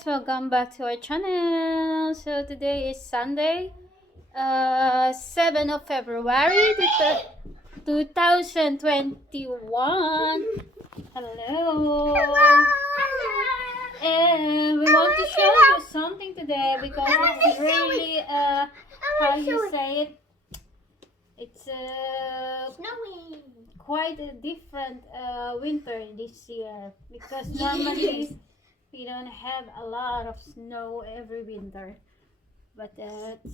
guys, welcome back to our channel. So today is Sunday, 7th of February 2021. Hello. And we want to show you something today because it's really how you say it, it's Snowing. quite a different winter this year, because normally we don't have a lot of snow every winter, but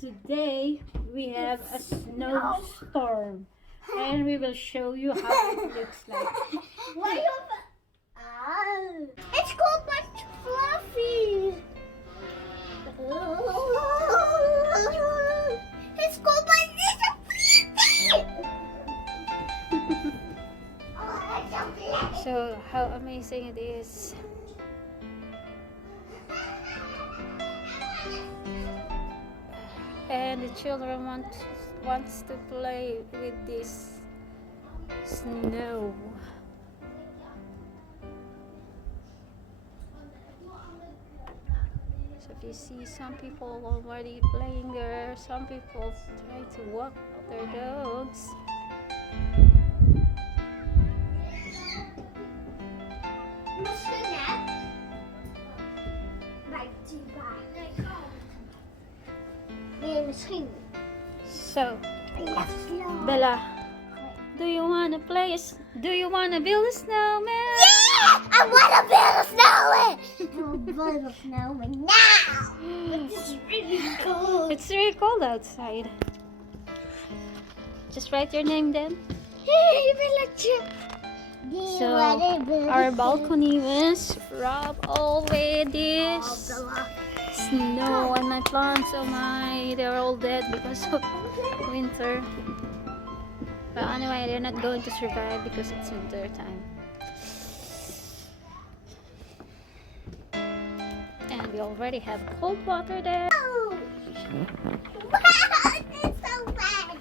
today we have a snowstorm, and we will show you how it looks like. Why it's called my fluffy. It's called my little fluffy. So how amazing it is. And the children wants to play with this snow. So if you see some people already playing there, some people try to walk their dogs. So, Bella, do you wanna build a snowman? Yeah! I wanna build a snowman! I'll build a snowman now! But this is really cold. It's really cold outside. Just write your name then. So, our balcony was rubbed all with this snow, and my plants, oh my, they're all dead because of winter. But anyway, they're not going to survive because it's winter time. And we already have cold water there. Oh. Wow, it's so bad.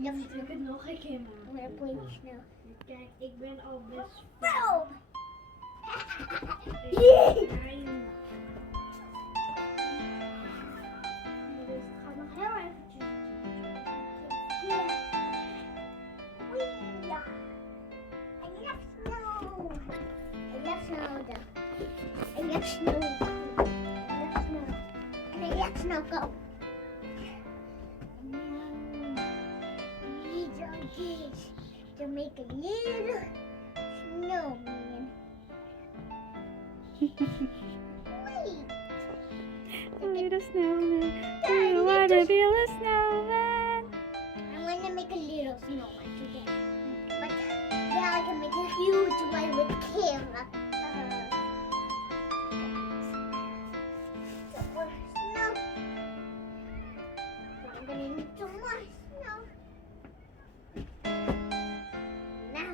Ja, moet ik het nog een keer maken. Kijk, ik ben al best Bro! klein. Dus het gaat nog heel eventjes. Ja. I love snow. I love snow. I love snow. And I love snow. Go. To make a little snowman. Wait. A little snowman. Do you wanna build a snowman? I want to make a little snowman today. But now I can make a huge one with camera. So for snow. So I'm going to need some more snow. Now.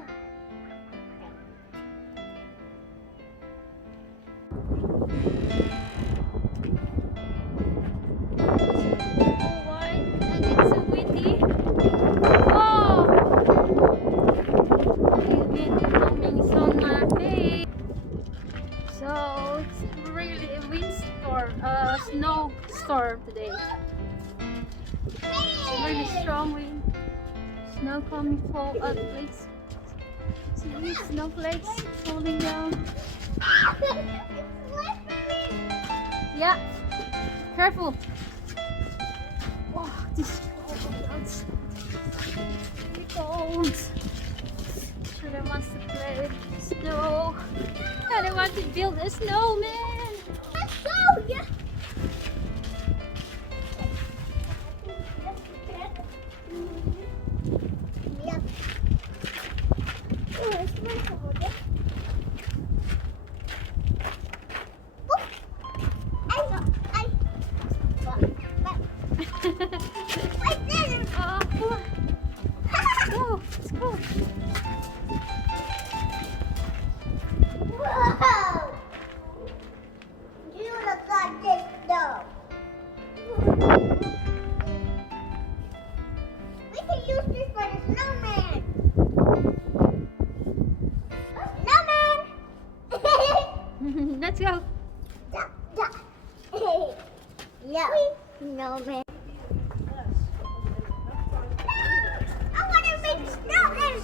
White, and it's so windy. Oh! We've been filming on my face. So it's really a windstorm, snowstorm today. Really strong wind. Snow coming flakes. See these snowflakes falling down. Yeah, careful. Oh, this is cold outside. Really cold. Children wants to play with snow. And I want to build a snowman. Let's go! Yeah. Yep. Oh, it's my cold. Yeah. Snowman. I want to make snowman.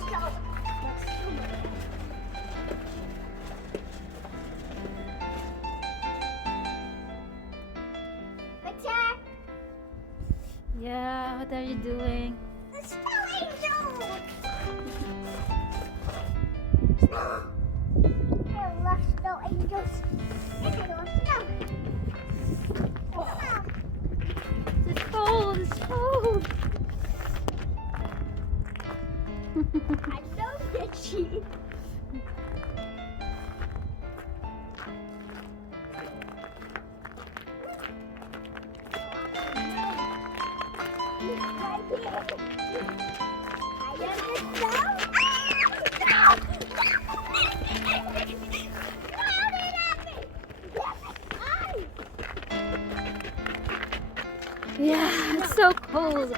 Yeah, what are you doing? The snow angel! I love snow angels. And I love snow. Oh. It's cold, it's cold. I know that she. Yeah, it's so cold.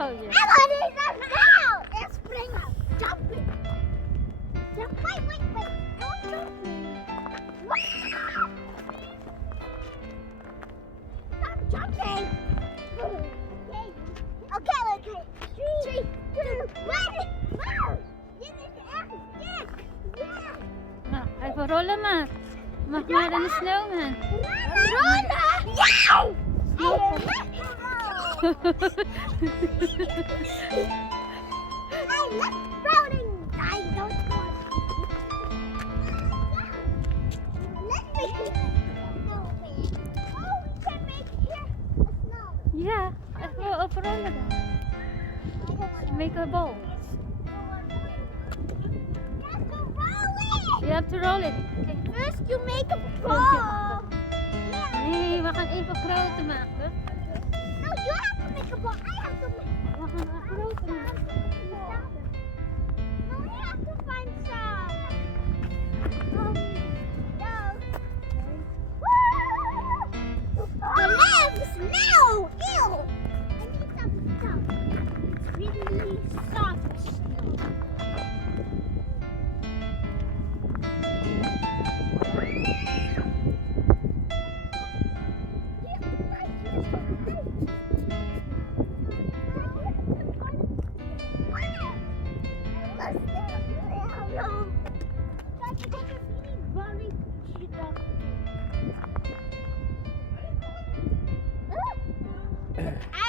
Oh yeah. I want it now! Let's bring up jumping. Jump, wait. Don't jump. Wow! Stop jumping. Okay. 3, 2, 1. Wow! Ah, even rollen maar. Mag maar in de snowman. Rollen! Yay! I love rolling. I don't want Let's make it a snowman. Oh, we can make here a snowman. Ja, even overrollen dan. Make a ball. You have to roll it. Okay. First you make a ball. Nee, we gaan even groter maken. No, you have to make a ball. I have to make We gaan een groter maken. No, we have to find some. No. The legs! No! Ew! I need some stuff. It's really soft snow.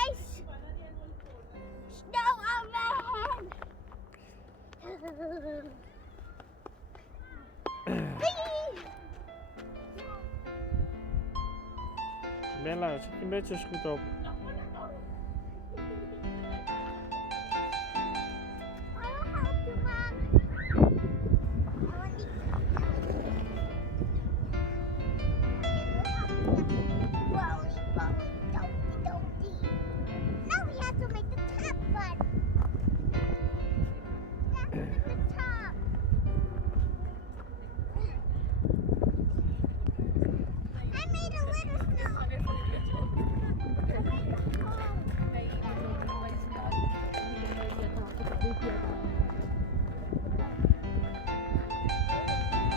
Ice! Snow on my head! Bella, zet je bedjes goed op. I'll help you, Mom. Now we have to make the top one. That's the top. I made a little snow. I made a hole.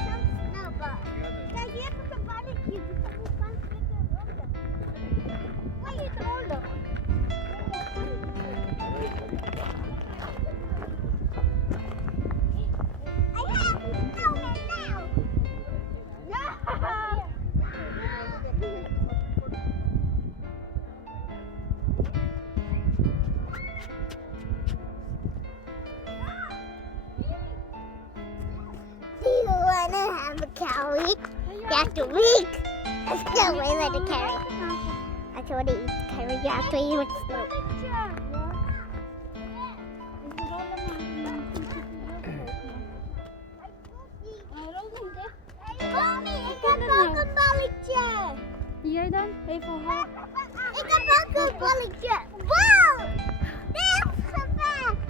Some snowball. Guys, you have to put barbecue because we can't make a roller. Why is it roller? I have a snowman now. No. Do you want to have a carry? You have to week. A snowman let it carry. I told you to carry. You have to eat with snow. voor haar. Ik heb ook een balletje. Wow! Dit is gevecht.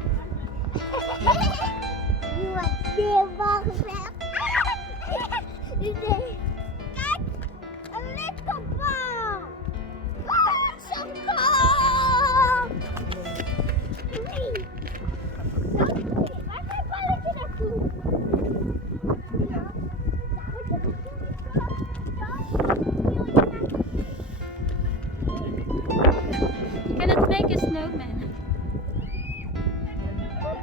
Je wordt weer balgevecht. Kijk, een litterbal. Oh, zo cool. Nee. Waar is mijn balletje naartoe? You cannot make a snowman.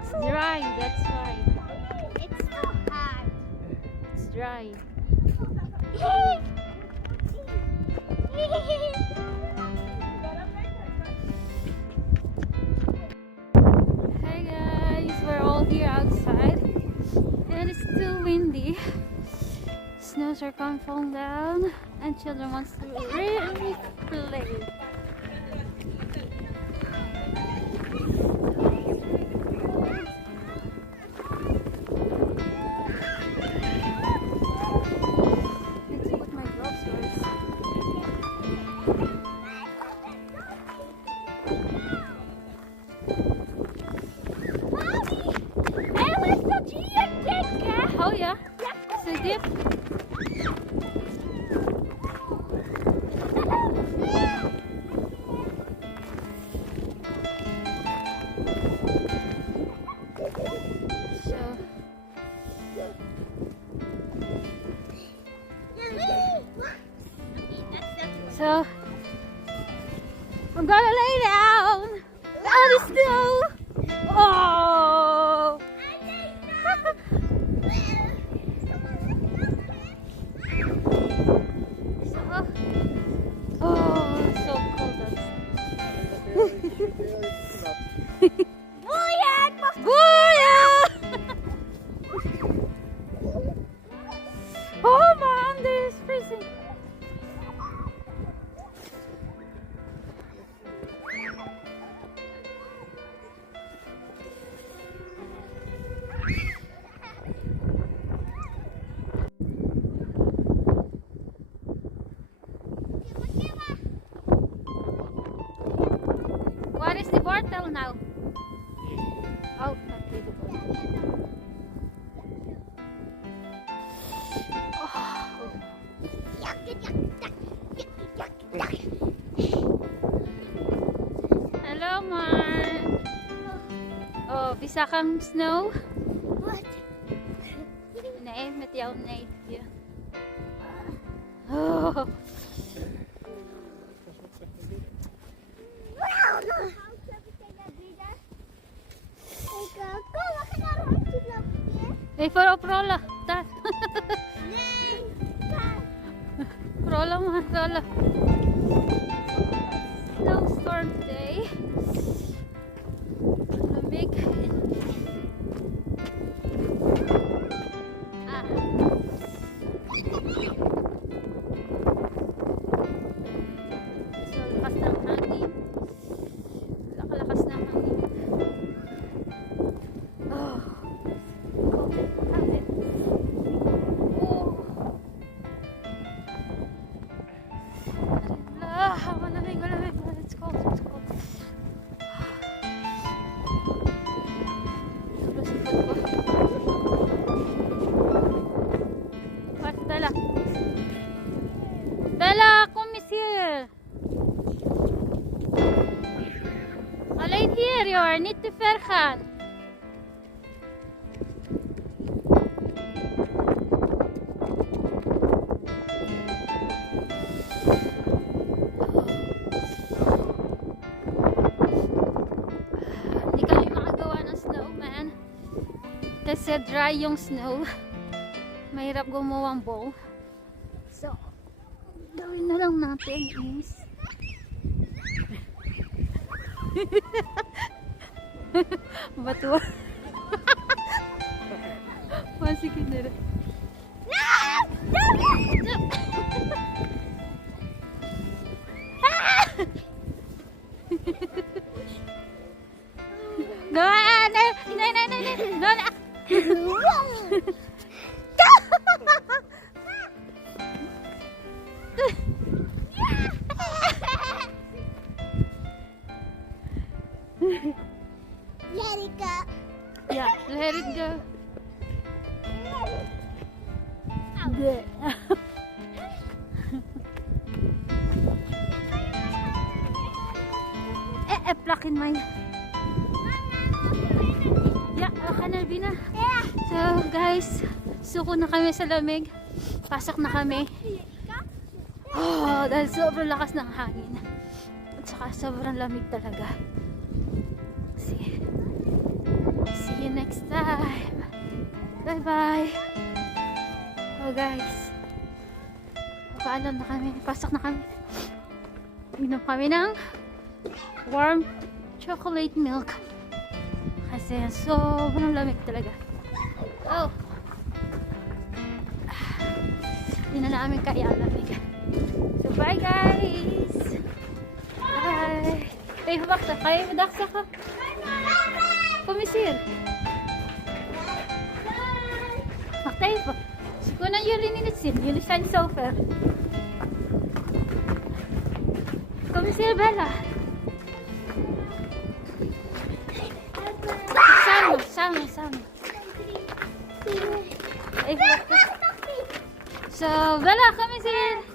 It's dry, that's why. It's so hard. It's dry. Hey guys, we're all here outside and it's still windy. Snows are come falling down and children want to really play. Let's put my gloves first. Oh ja? Is het diep? Zo. So, I'm gonna lay down on the snow. Oh! Oh, so cold. Boeien! Oh man, this is freezing. What is the portal now? Oh, not the portal. Hello, Mark. Oh, bisa kang snow? Wat? Nee, met jouw neefje. Oh. Kom, we gaan naar een rondje lopen. Even oprollen. Daar. Nee, daar. Rollen maar, rollen. Snowstorm today. Een big. Ah. So, lakas ng hangin. Lakas ng hangin. Oh. Kapit. Oh. Malamig. It's cold. Tulog sa foot ko. What, Bella? Bella, come here. Alleen hier, joh. Niet te ver gaan. Hindi kami makagawa ng snowman kasi dry yung snow. Mahirap gumawang bowl. So, gawin na lang natin is batuwa. Masikin na rin. No. it go. Yeah, let it go. Ow. Good. Plakin mine. Yeah, kanalbi na. So guys, suko na kami sa lamig. Pasok na kami. Oh, dahil sobrang lakas ng hangin. At saka sobrang lamig talaga. See you next time. Bye bye. Oh guys, paalam na kami. Pasok na kami. Inom kami ng warm chocolate milk. Kasi sobrang lamig talaga. Oh. Hindi na namin kaya ang lamig. So bye guys. Bye. Hey, bakta. Kaya mo daksa ka? Komisir. Bakta yun po. Sikunan yun rin initsin. Yun siya sofer. Komisir Bella. Sama. So, Bella, komisir.